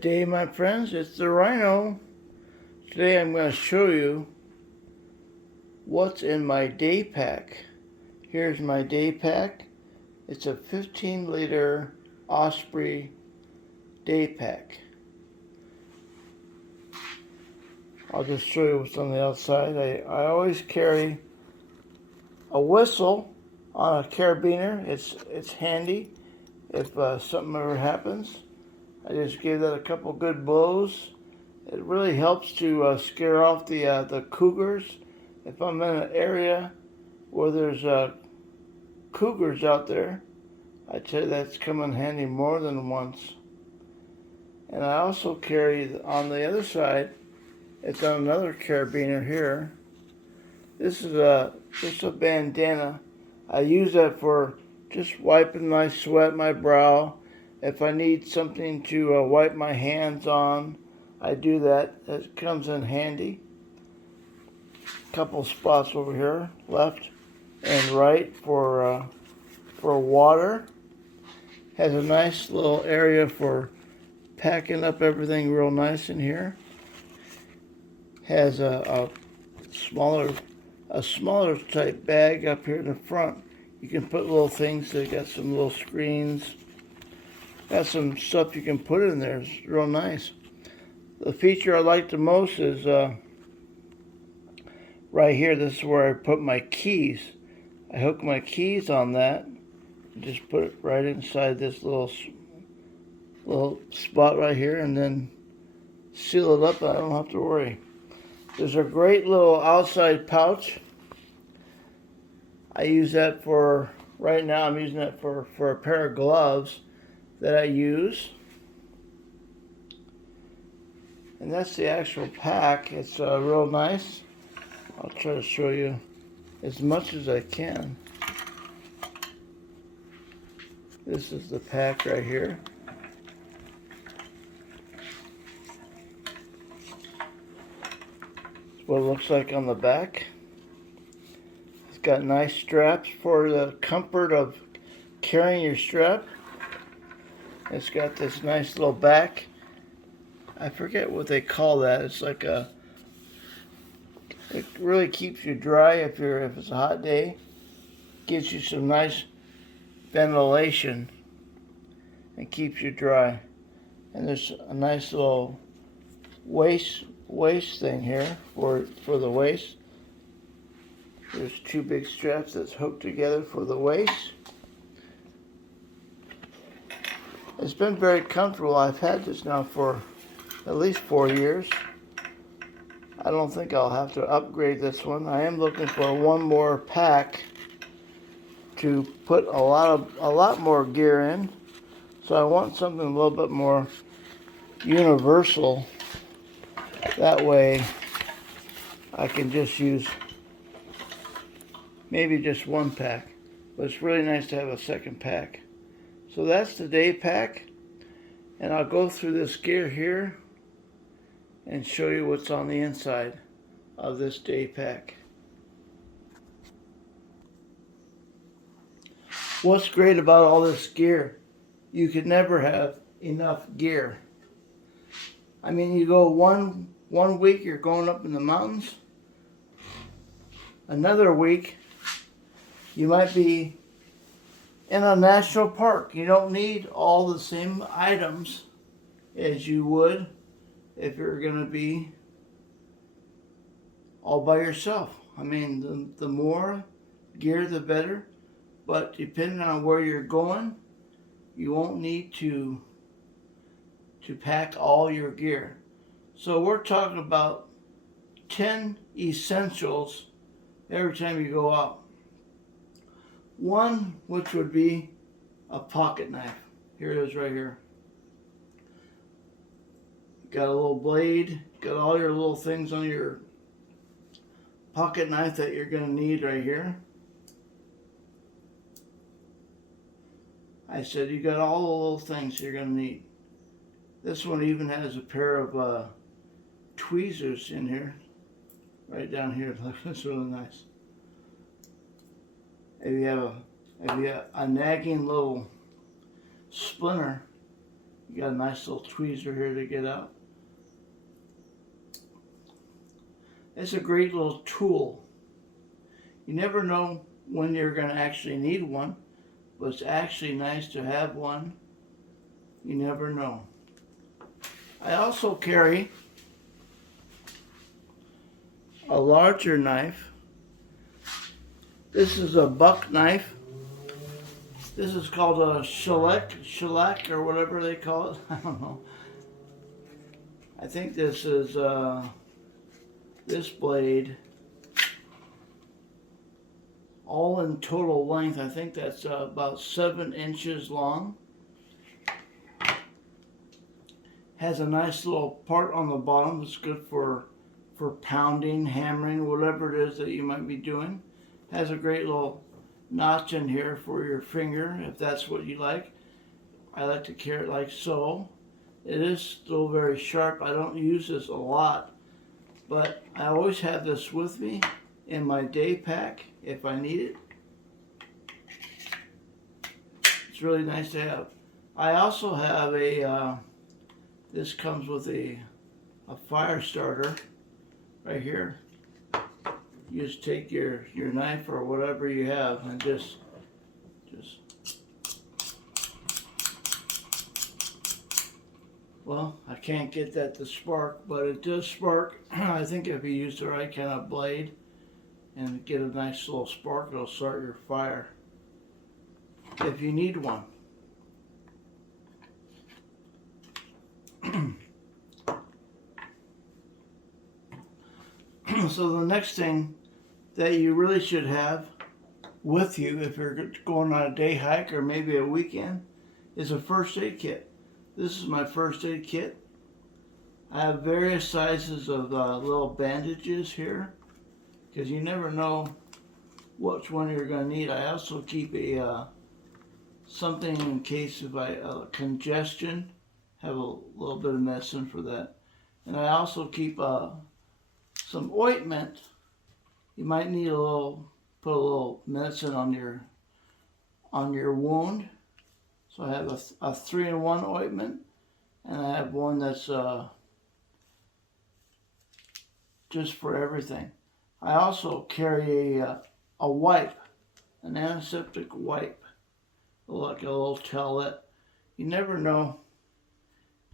Good day, my friends. It's the Rhino. Today I'm going to show you what's in my day pack. Here's my day pack. It's a 15-liter Osprey day pack. I'll just show you what's on the outside. I always carry a whistle on a carabiner. It's handy if something ever happens. I just gave that a couple good blows. It really helps to scare off the cougars. If I'm in an area where there's cougars out there, I tell you that's come in handy more than once. And I also carry on the other side, it's on another carabiner here. This is just a bandana. I use that for just wiping my sweat, my brow. If I need something to wipe my hands on, I do that. That comes in handy. Couple spots over here, left and right for water. Has a nice little area for packing up everything real nice in here. Has a smaller type bag up here in the front. You can put little things. They got some little screens. Got some stuff you can put in there. It's real nice. The feature I like the most is right here. This is where I put my keys. I hook my keys on that. Just put it right inside this little spot right here, and then seal it up. I don't have to worry. There's a great little outside pouch. I use that for, right now I'm using that for a pair of gloves that I use. And that's the actual pack. It's real nice. I'll try to show you as much as I can. This is the pack right here. That's what it looks like on the back. It's got nice straps for the comfort of carrying your strap. It's got this nice little back. I forget what they call that. It's like it really keeps you dry if it's a hot day. Gives you some nice ventilation and keeps you dry. And there's a nice little waist thing here for the waist. There's two big straps that's hooked together for the waist. It's been very comfortable. I've had this now for at least 4 years. I don't think I'll have to upgrade this one. I am looking for one more pack to put a lot more gear in. So I want something a little bit more universal. That way I can just use maybe just one pack. But it's really nice to have a second pack. So that's the day pack, and I'll go through this gear here and show you what's on the inside of this day pack. What's great about all this gear, you could never have enough gear. I mean, you go one week you're going up in the mountains, another week you might be in a national park. You don't need all the same items as you would if you're going to be all by yourself. I mean, the more gear, the better. But depending on where you're going, you won't need to pack all your gear. So we're talking about 10 essentials every time you go out. One, which would be a pocket knife. Here it is right here. Got a little blade, got all your little things on your pocket knife that you're going to need right here. I said you got all the little things you're going to need. This one even has a pair of tweezers in here. Right down here. That's really nice. If you have a nagging little splinter, You got a nice little tweezer here to get out. It's a great little tool. You never know when you're going to actually need one, but it's actually nice to have one. You never know. I also carry a larger knife. This is a buck knife. This is called a shellac or whatever they call it. I don't know. I think this is this blade, all in total length, I think that's about 7 inches long. Has a nice little part on the bottom that's good for pounding, hammering, whatever it is that you might be doing. Has a great little notch in here for your finger, if that's what you like. I like to carry it like so. It is still very sharp. I don't use this a lot, but I always have this with me in my day pack if I need it. It's really nice to have. I also have a, this comes with a fire starter right here. You just take your knife or whatever you have and just well, I can't get that to spark, but it does spark. I think if you use the right kind of blade and get a nice little spark, it'll start your fire if you need one. So the next thing that you really should have with you if you're going on a day hike or maybe a weekend is a first aid kit. This is my first aid kit. I have various sizes of little bandages here because you never know which one you're going to need. I also keep a something in case if congestion, have a little bit of medicine for that. And I also keep some ointment. You might need put a little medicine on your wound. So I have a 3-in-1 ointment, and I have one that's just for everything. I also carry a wipe, an antiseptic wipe, like a little towelette. You never know.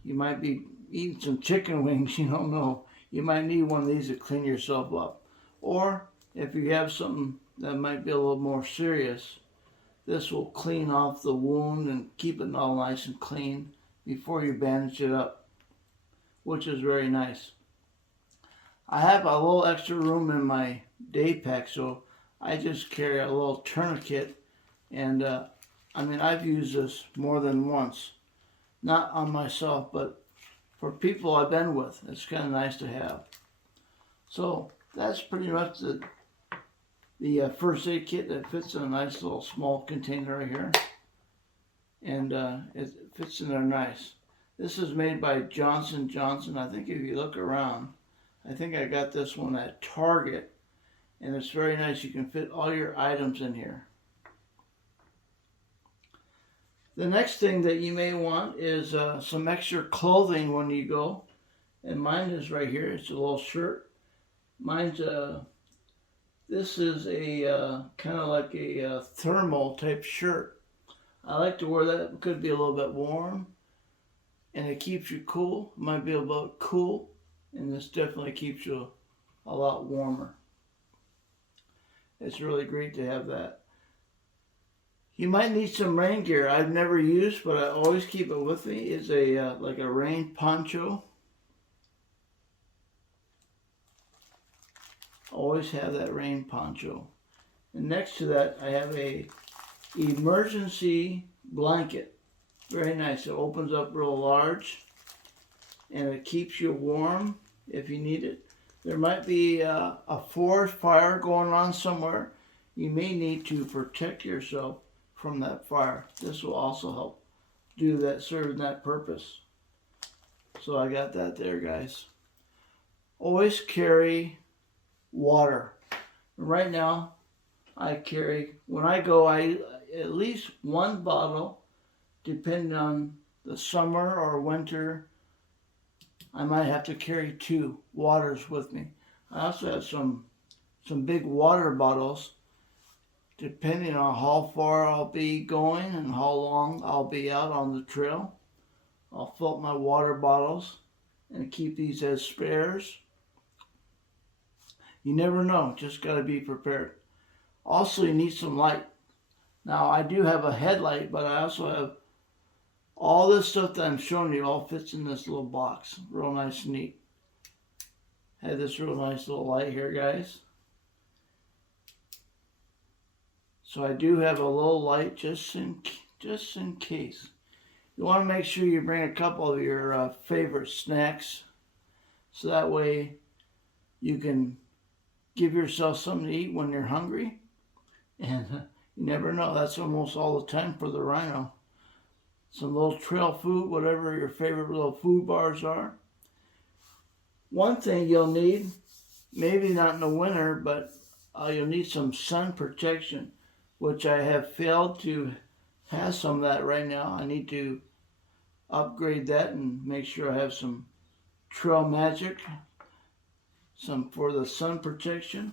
You might be eating some chicken wings, you don't know. You might need one of these to clean yourself up. Or if you have something that might be a little more serious, this will clean off the wound and keep it all nice and clean before you bandage it up, which is very nice. I have a little extra room in my day pack, so I just carry a little tourniquet, and I mean, I've used this more than once. Not on myself, but for people I've been with. It's kind of nice to have. So that's pretty much the first aid kit that fits in a nice little small container right here. And it fits in there nice. This is made by Johnson & Johnson. I think if you look around, I think I got this one at Target. And it's very nice. You can fit all your items in here. The next thing that you may want is some extra clothing when you go. And mine is right here. It's a little shirt. Mine's this is a kind of like a thermal type shirt. I like to wear that. It could be a little bit warm, and it keeps you cool. It might be a little cool, and this definitely keeps you a lot warmer. It's really great to have that. You might need some rain gear. I've never used, but I always keep it with me. It's a like a rain poncho. Always have that rain poncho. And next to that, I have a emergency blanket. Very nice. It opens up real large, and it keeps you warm if you need it. There might be a forest fire going on somewhere. You may need to protect yourself from that fire. This will also help do that, serve that purpose. So I got that there, guys. Always carry water. Right now, I carry, when I go, I at least one bottle, depending on the summer or winter, I might have to carry 2 waters with me. I also have some big water bottles, depending on how far I'll be going and how long I'll be out on the trail. I'll fill up my water bottles and keep these as spares. You never know, just got to be prepared. Also, you need some light. Now, I do have a headlight, but I also have all this stuff that I'm showing you all fits in this little box. Real nice and neat. Have this real nice little light here, guys. So I do have a little light just in case. You want to make sure you bring a couple of your favorite snacks, so that way you can give yourself something to eat when you're hungry. And you never know, that's almost all the time for the Rhino. Some little trail food, whatever your favorite little food bars are. One thing you'll need, maybe not in the winter, but you'll need some sun protection, which I have failed to have some of that right now. I need to upgrade that and make sure I have some Trail Magic, some for the sun protection.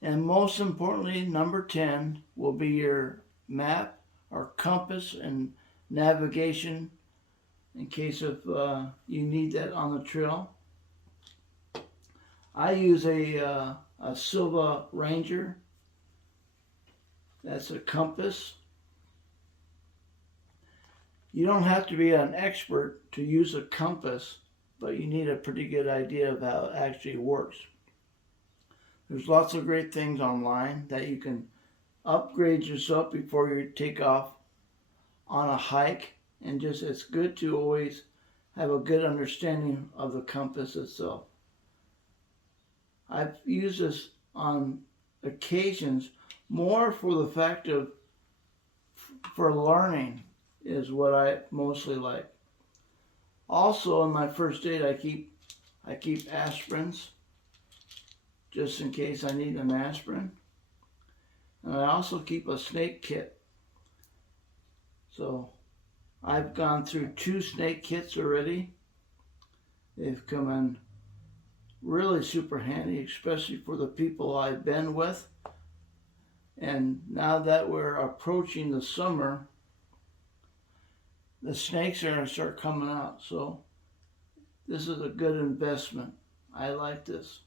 And most importantly, number 10 will be your map or compass and navigation in case of you need that on the trail. I use a Silva Ranger. That's a compass. You don't have to be an expert to use a compass, but you need a pretty good idea of how it actually works. There's lots of great things online that you can upgrade yourself before you take off on a hike, and just it's good to always have a good understanding of the compass itself. I've used this on occasions more for the fact of for learning is what I mostly like. Also, in my first aid, I keep aspirins just in case I need an aspirin, and I also keep a snake kit. So I've gone through 2 snake kits already. They've come in really super handy, especially for the people I've been with. And now that we're approaching the summer, the snakes are going to start coming out. So this is a good investment. I like this.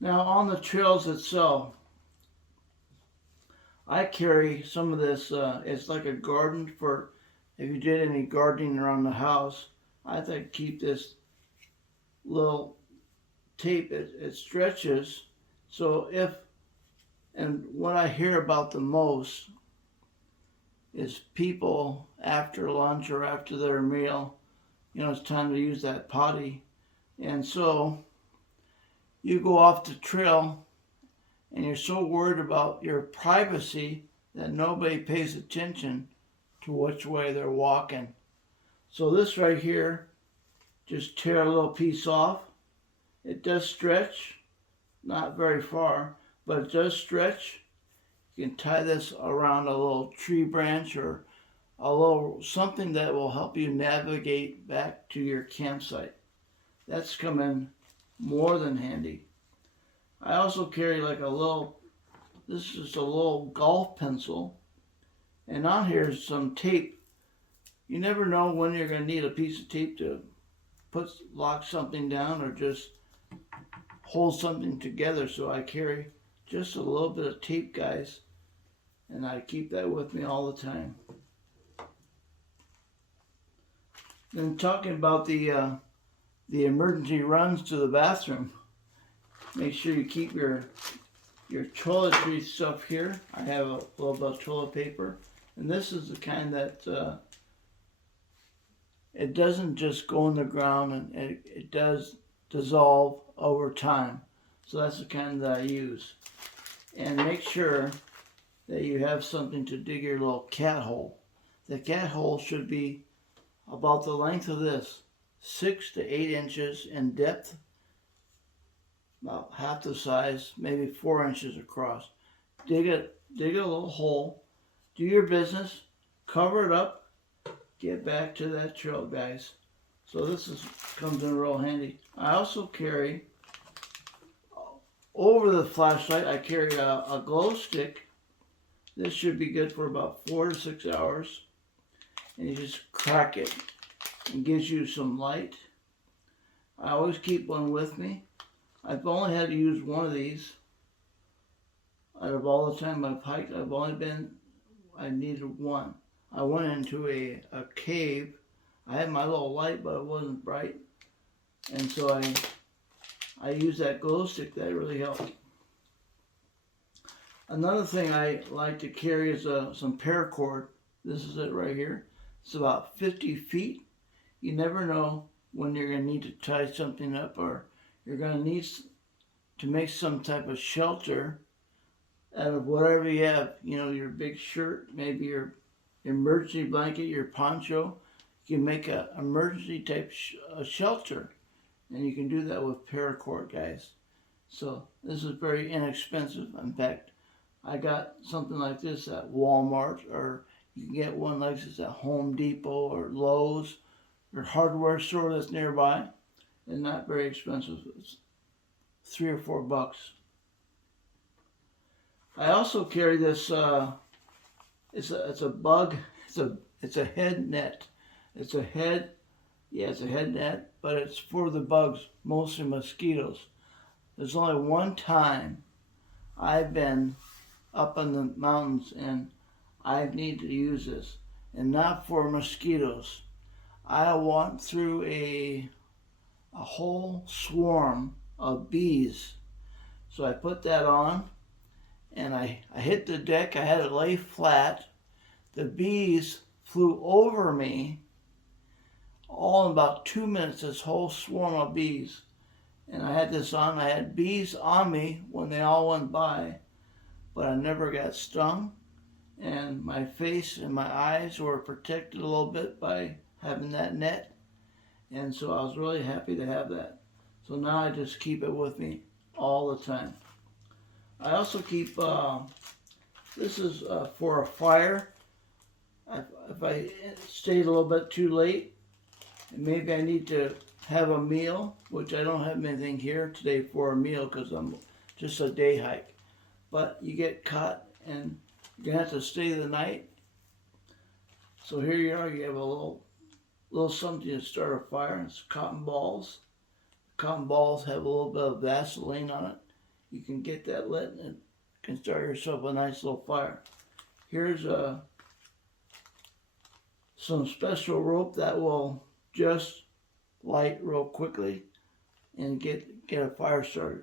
Now on the trails itself, I carry some of this, it's like a garden for, if you did any gardening around the house, I think keep this little tape, it stretches, so and what I hear about the most is people after lunch or after their meal, it's time to use that potty. And so you go off the trail and you're so worried about your privacy that nobody pays attention to which way they're walking. So this right here, just tear a little piece off. It does stretch, not very far, but it does stretch. You can tie this around a little tree branch or a little something that will help you navigate back to your campsite. That's come in more than handy. I also carry like this is a little golf pencil, and on here is some tape. You never know when you're going to need a piece of tape to lock something down or just hold something together. So I carry just a little bit of tape, guys, and I keep that with me all the time. Then talking about the emergency runs to the bathroom, make sure you keep your toiletry stuff here. I have a little bit of toilet paper, and this is the kind that it doesn't just go in the ground, and it does dissolve over time. So that's the kind that I use. And make sure that you have something to dig your little cat hole. The cat hole should be about the length of this, 6 to 8 inches in depth, about half the size, maybe 4 inches across. Dig a little hole, do your business, cover it up, get back to that trail, guys. So this comes in real handy. I also carry, over the flashlight, I carry a glow stick. This should be good for about 4 to 6 hours. And you just crack it. It gives you some light. I always keep one with me. I've only had to use one of these. Out of all the time I've hiked, I needed one. I went into a cave. I had my little light, but it wasn't bright. And so I used that glow stick. That really helped. Another thing I like to carry is some paracord. This is it right here. It's about 50 feet. You never know when you're going to need to tie something up, or you're going to need to make some type of shelter out of whatever you have. You know, your big shirt, maybe your emergency blanket, your poncho. You can make an emergency type shelter. And you can do that with paracord, guys. So this is very inexpensive. In fact, I got something like this at Walmart, or you can get one like this at Home Depot or Lowe's or hardware store that's nearby. And not very expensive. It's $3 or $4. I also carry this. It's a bug. It's a head net. It's a head net, but it's for the bugs, mostly mosquitoes. There's only one time I've been up in the mountains and I need to use this, and not for mosquitoes. I went through a whole swarm of bees. So I put that on and I hit the deck. I had it lay flat. The bees flew over me all in about 2 minutes, this whole swarm of bees. And I had this on. I had bees on me when they all went by, but I never got stung. And my face and my eyes were protected a little bit by having that net. And so I was really happy to have that. So now I just keep it with me all the time. I also keep, this is for a fire. If I stayed a little bit too late, and maybe I need to have a meal, which I don't have anything here today for a meal because I'm just a day hike. But you get caught and you're gonna have to stay the night. So here you are, you have a little something to start a fire. It's cotton balls. Cotton balls have a little bit of Vaseline on it. You can get that lit and can start yourself a nice little fire. Here's some special rope that will just light real quickly and get a fire started.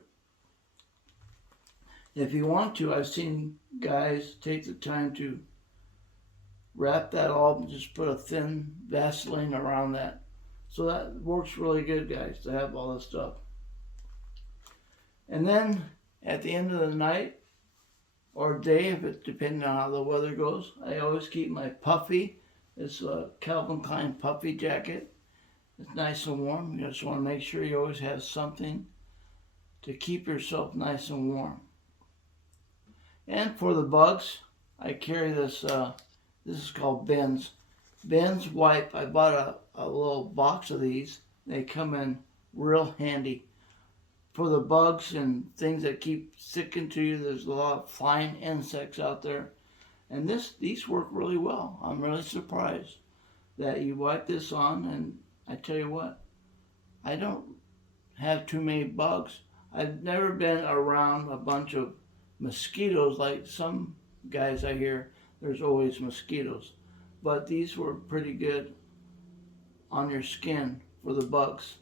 If you want to, I've seen guys take the time to wrap that all and just put a thin Vaseline around that. So that works really good, guys, to have all this stuff. And then at the end of the night or day, if it depending on how the weather goes, I always keep my Puffy. It's a Calvin Klein Puffy jacket. It's nice and warm. You just want to make sure you always have something to keep yourself nice and warm. And for the bugs, I carry this. This is called Ben's wipe. I bought a little box of these. They come in real handy for the bugs and things that keep sticking to you. There's a lot of flying insects out there, and these work really well. I'm really surprised that you wipe this on, and I tell you what, I don't have too many bugs. I've never been around a bunch of mosquitoes like some guys I hear. There's always mosquitoes, but these were pretty good on your skin for the bugs.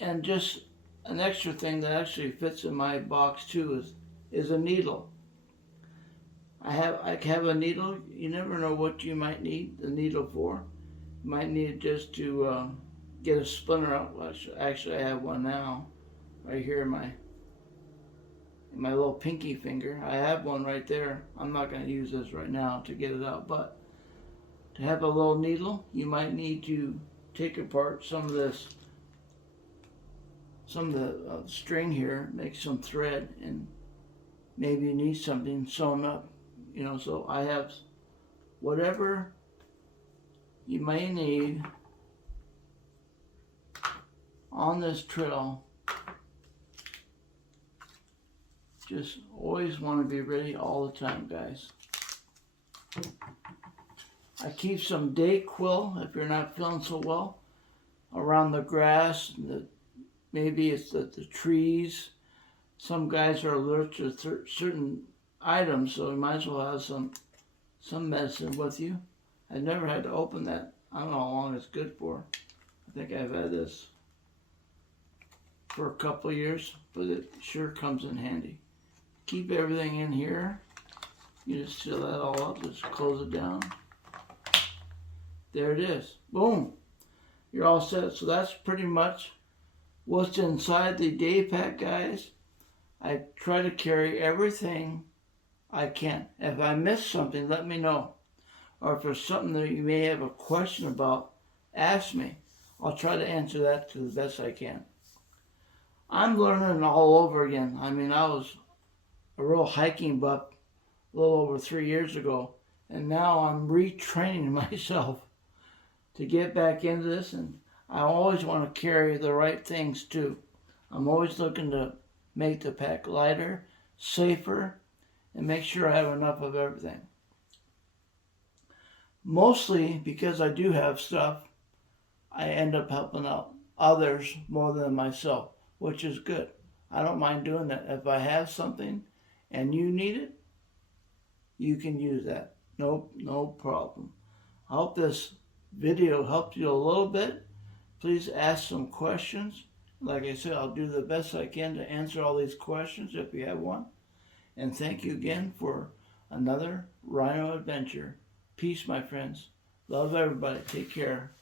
And just an extra thing that actually fits in my box too is a needle. I have a needle. You never know what you might need the needle for. You might need it just to get a splinter out. Actually, I have one now, right here in my little pinky finger. I have one right there. I'm not going to use this right now to get it out, but to have a little needle, you might need to take apart some of the string here, make some thread, and maybe you need something sewn up. So I have whatever you may need on this trail. Just always want to be ready all the time, guys. I keep some Dayquil if you're not feeling so well around the grass. Maybe it's the trees. Some guys are allergic to certain items, so you might as well have some medicine with you. I never had to open that. I don't know how long it's good for. I think I've had this for a couple of years, but it sure comes in handy. Keep everything in here. You just seal that all up, just close it down. There it is. Boom. You're all set. So that's pretty much what's inside the day pack, guys. I try to carry everything I can. If I miss something, let me know. Or if there's something that you may have a question about, ask me. I'll try to answer that to the best I can. I'm learning all over again. I mean, I was a real hiking buff a little over 3 years ago, and now I'm retraining myself to get back into this, and I always want to carry the right things too. I'm always looking to make the pack lighter, safer, and make sure I have enough of everything. Mostly because I do have stuff, I end up helping out others more than myself, which is good. I don't mind doing that. If I have something and you need it, you can use that. No problem. I hope this video helped you a little bit. Please ask some questions. Like I said, I'll do the best I can to answer all these questions if you have one. And thank you again for another Rhino adventure. Peace, my friends. Love everybody. Take care.